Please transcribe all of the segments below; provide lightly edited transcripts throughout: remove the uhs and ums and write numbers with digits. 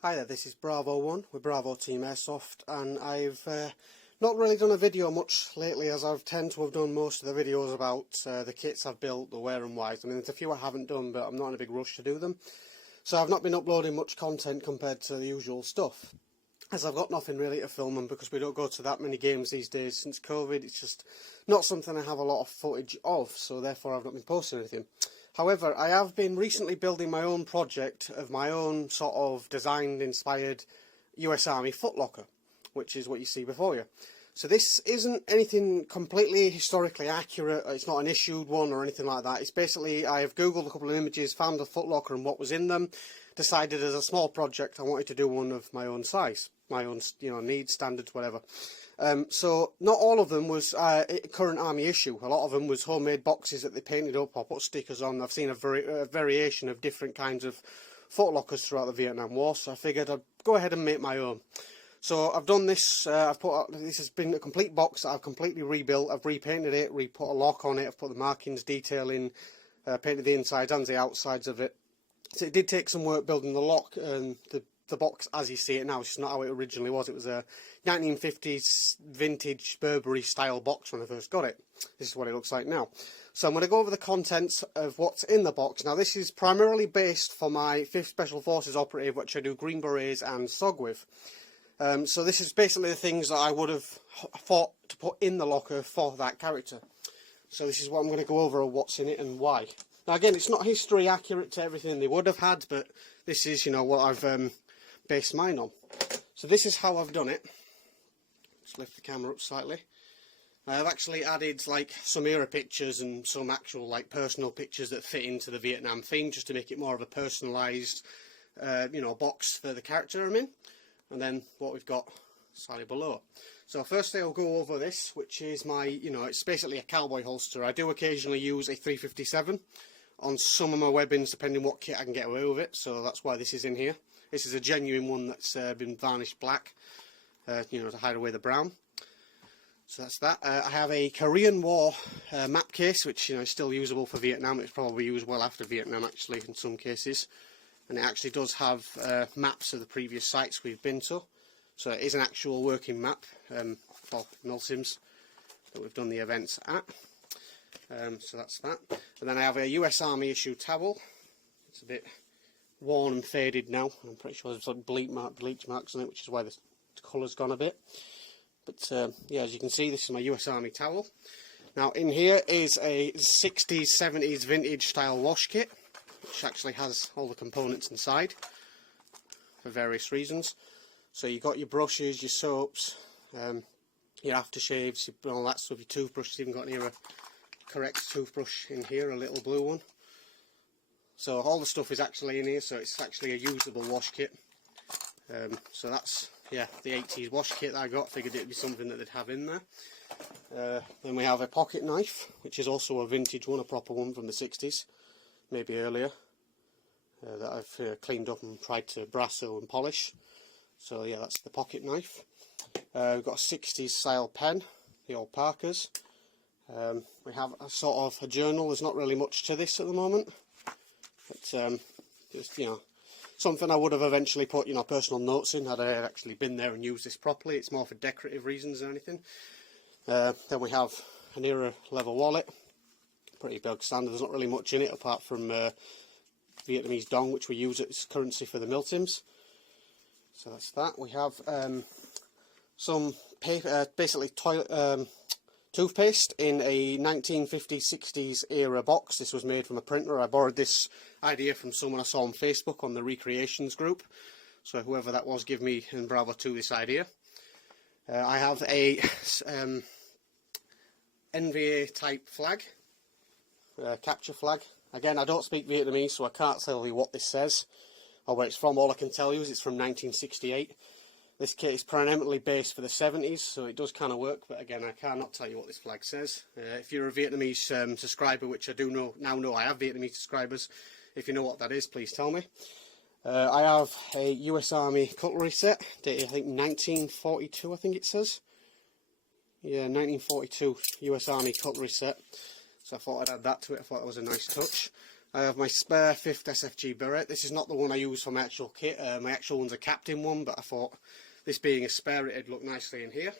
Hi there, this is Bravo1 with Bravo Team Airsoft, and I've not really done a video much lately, as I've tend to have done most of the videos about the kits I've built, the where and whys. I mean, there's a few I haven't done, but I'm not in a big rush to do them. So I've not been uploading much content compared to the usual stuff, as I've got nothing really to film, and because we don't go to that many games these days since COVID, it's just not something I have a lot of footage of, so therefore I've not been posting anything. However, I have been recently building my own project of my own sort of designed, inspired US Army footlocker, which is what you see before you. So this isn't anything completely historically accurate, it's not an issued one or anything like that. It's basically, I have googled a couple of images, found a footlocker and what was in them, decided as a small project I wanted to do one of my own size, my own, needs, standards, whatever. So not all of them was current army issue. A lot of them was homemade boxes that they painted up or put stickers on. I've seen a variation of different kinds of footlockers throughout the Vietnam War, so I figured I'd go ahead and make my own. So I've done this. This has been a complete box that I've completely rebuilt. I've repainted it, put a lock on it. I've put the markings, detail in, painted the insides and the outsides of it. So it did take some work building the lock and the box as you see it now. It's just not how it originally was. It was a 1950s vintage Burberry style box when I first got it. This is what it looks like now. So I'm going to go over the contents of what's in the box. Now this is primarily based for my 5th Special Forces operative, which I do Green Berets and SOG with. So this is basically the things that I would have thought to put in the locker for that character. So this is what I'm going to go over, what's in it and why. Now again, it's not history accurate to everything they would have had, but this is, what I've based mine on. So this is how I've done it. Just lift the camera up slightly. I've actually added like some era pictures and some actual like personal pictures that fit into the Vietnam theme, just to make it more of a personalised, box for the character I'm in. And then what we've got slightly below. So firstly I'll go over this, which is my, it's basically a cowboy holster. I do occasionally use a 357 on some of my weapons, depending what kit I can get away with it. So that's why this is in here. This is a genuine one that's been varnished black, to hide away the brown. So that's that. I have a Korean War map case, which is still usable for Vietnam. It's probably used well after Vietnam, actually, in some cases. And it actually does have maps of the previous sites we've been to. So it is an actual working map for milsims that we've done the events at. So that's that. And then I have a US Army issue towel. It's a bit worn and faded now. I'm pretty sure there's like bleach marks on it, which is why the colour's gone a bit. But yeah, as you can see, this is my US Army towel. Now in here is a 60s, 70s vintage style wash kit, which actually has all the components inside for various reasons. So you've got your brushes, your soaps, your aftershaves, all that stuff, your toothbrush. You've even got a correct toothbrush in here, a little blue one. So all the stuff is actually in here, so it's actually a usable wash kit. So that's, the 80s wash kit that I got. Figured it'd be something that they'd have in there. Then we have a pocket knife, which is also a vintage one, a proper one from the 60s, maybe earlier, that I've cleaned up and tried to brasso and polish. So yeah, that's the pocket knife. We've got a 60s style pen, the old Parkers. We have a sort of a journal. There's not really much to this at the moment. But just something I would have eventually put personal notes in had I actually been there and used this properly. It's more for decorative reasons than anything. Then we have an era level wallet, pretty bog standard. There's not really much in it apart from Vietnamese dong, which we use as currency for the milsims. So that's that. We have some paper, basically toothpaste in a 1950s, 60s era box. This was made from a printer. I borrowed this idea from someone I saw on Facebook on the Recreations group. So whoever that was gave me and Bravo 2 this idea. I have a NVA type flag, capture flag. Again, I don't speak Vietnamese, so I can't tell you what this says or where it's from. All I can tell you is it's from 1968. This kit is predominantly based for the 70s, so it does kind of work, but again, I cannot tell you what this flag says. If you're a Vietnamese subscriber, which I do know I have Vietnamese subscribers, if you know what that is, please tell me. I have a US Army cutlery set, dated I think 1942, I think it says. Yeah, 1942 US Army cutlery set. So I thought I'd add that to it. I thought that was a nice touch. I have my spare 5th SFG Beret. This is not the one I use for my actual kit. My actual one's a Captain one, but I thought this being a spare it'd look nicely in here.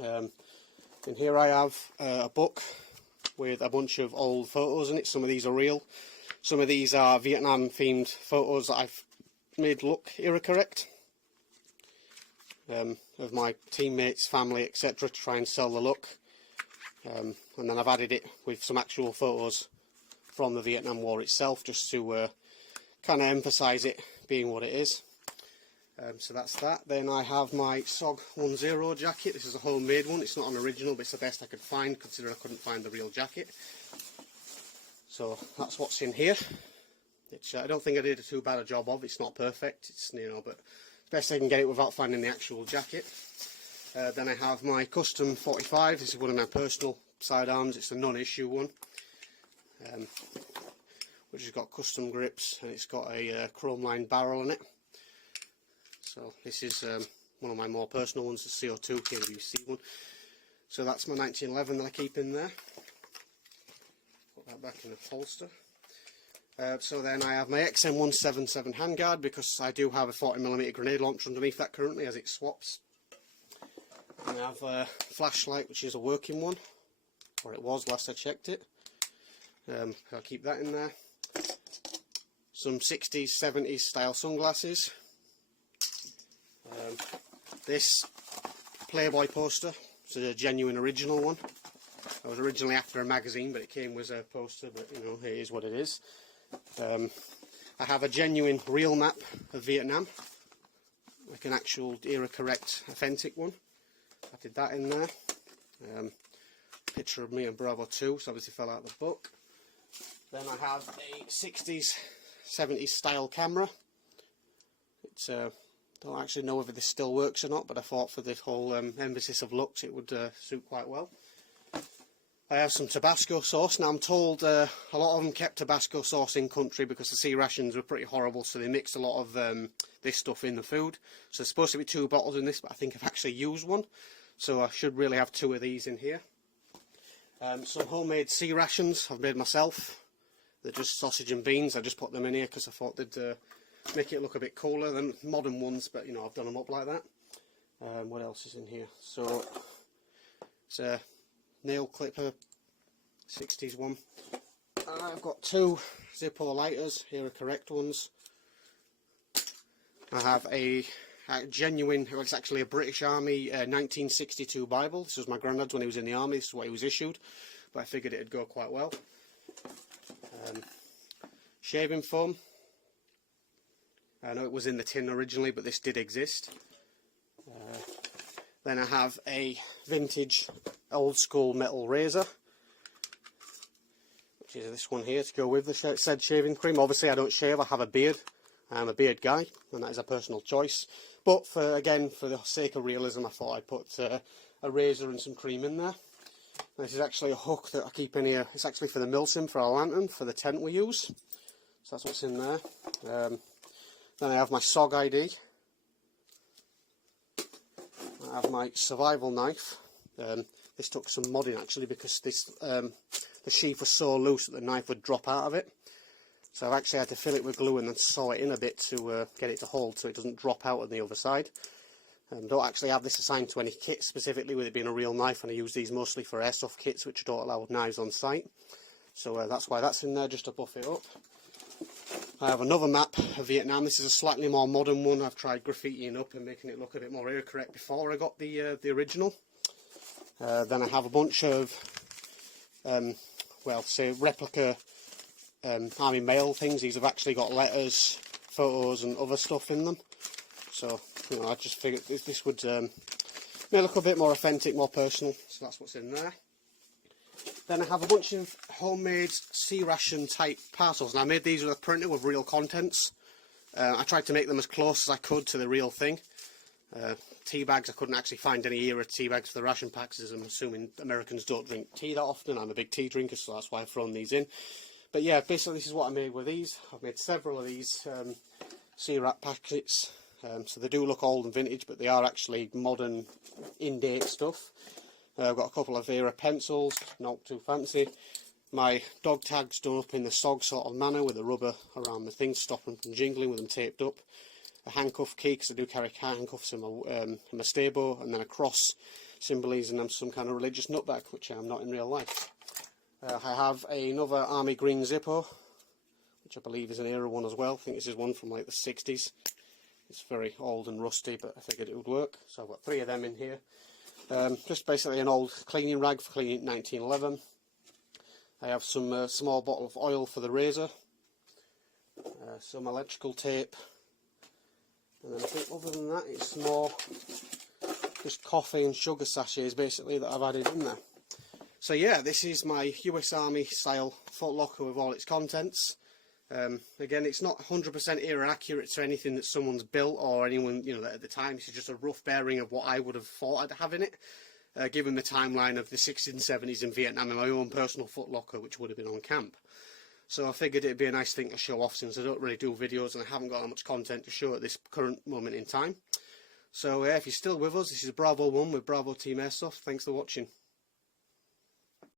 In here I have a book with a bunch of old photos in it. Some of these are real. Some of these are Vietnam themed photos that I've made look era correct. Of my teammates, family, etc. to try and sell the look. And then I've added it with some actual photos from the Vietnam War itself, just to kind of emphasise it being what it is. So that's that. Then I have my SOG 10 jacket. This is a homemade one. It's not an original, but it's the best I could find, considering I couldn't find the real jacket. So that's what's in here. Which I don't think I did too bad a job of. It's not perfect. It's, you know, but best I can get it without finding the actual jacket. Then I have my custom 45. This is one of my personal sidearms. It's a non-issue one, which has got custom grips, and it's got a chrome lined barrel in it. So this is one of my more personal ones, the CO2 KWC one. So that's my 1911 that I keep in there. Put that back in the holster. So then I have my XM177 handguard, because I do have a 40mm grenade launcher underneath that currently, as it swaps. And I have a flashlight, which is a working one, or it was last I checked it. I'll keep that in there. Some 60s, 70s style sunglasses. This Playboy poster, it's a genuine original one. I was originally after a magazine, but it came with a poster, but you know, it is what it is. I have a genuine real map of Vietnam, like an actual era correct authentic one. I did that in there. Picture of me and Bravo 2, so obviously fell out of the book. Then I have a 60s, 70s style camera. It's don't actually know whether this still works or not, but I thought for the whole emphasis of looks it would suit quite well. I have some Tabasco sauce. Now I'm told a lot of them kept Tabasco sauce in country because the Sea Rations were pretty horrible, so they mixed a lot of this stuff in the food. So there's supposed to be 2 bottles in this, but I think I've actually used one. So I should really have 2 of these in here. Some homemade Sea Rations I've made myself. They're just sausage and beans. I just put them in here because I thought they'd make it look a bit cooler than modern ones, but you know, I've done them up like that. What else is in here? So it's a nail clipper, 60s one. I've got 2 Zippo lighters, here are correct ones. I have a genuine, well, it's actually a British Army 1962 Bible. This was my granddad's when he was in the army. This is what he was issued, but I figured it'd go quite well. Shaving foam. I know it was in the tin originally, but this did exist. Then I have a vintage old school metal razor, which is this one here to go with the said shaving cream. Obviously I don't shave, I have a beard. I'm a beard guy, and that is a personal choice. But for the sake of realism, I thought I'd put a razor and some cream in there. This is actually a hook that I keep in here. It's actually for the milsim for our lantern, for the tent we use. So that's what's in there. Then I have my SOG ID. I have my survival knife. This took some modding actually, because this the sheath was so loose that the knife would drop out of it. So I've actually had to fill it with glue and then saw it in a bit to get it to hold so it doesn't drop out on the other side. Don't actually have this assigned to any kit specifically, with it being a real knife, and I use these mostly for airsoft kits which don't allow knives on site. So that's why that's in there, just to buff it up. I have another map of Vietnam. This is a slightly more modern one. I've tried graffitiing up and making it look a bit more era correct before I got the original. Then I have a bunch of, well, say replica Army mail things. These have actually got letters, photos and other stuff in them. So, you know, I just figured this would make it look a bit more authentic, more personal. So that's what's in there. Then I have a bunch of homemade Sea Ration type parcels. And I made these with a printer with real contents. I tried to make them as close as I could to the real thing. Tea bags, I couldn't actually find any era tea bags for the ration packs, as I'm assuming Americans don't drink tea that often. I'm a big tea drinker, so that's why I've thrown these in. But yeah, basically this is what I made with these. I've made several of these Sea Rat packets. So they do look old and vintage, but they are actually modern, in-date stuff. I've got a couple of era pencils, not too fancy. My dog tags done up in the SOG sort of manner with a rubber around the thing to stop them from jingling with them taped up. A handcuff key, because I do carry handcuffs in my stable, and then a cross symbolising I'm some kind of religious nutbag, which I am not in real life. I have another army green Zippo, which I believe is an era one as well. I think this is one from like the 60s. It's very old and rusty, but I figured it would work. So I've got 3 of them in here. Just basically an old cleaning rag for cleaning 1911. I have some small bottle of oil for the razor. Some electrical tape. And then I think other than that it's more just coffee and sugar sachets basically that I've added in there. So yeah, this is my US Army style foot locker with all its contents. Again, it's not 100% era accurate to anything that someone's built or anyone, you know, at the time. This is just a rough bearing of what I would have thought I'd have in it, given the timeline of the 60s and 70s in Vietnam and my own personal foot locker, which would have been on camp. So I figured it'd be a nice thing to show off, since I don't really do videos and I haven't got that much content to show at this current moment in time. So if you're still with us, this is Bravo 1 with Bravo Team Airsoft. Thanks for watching.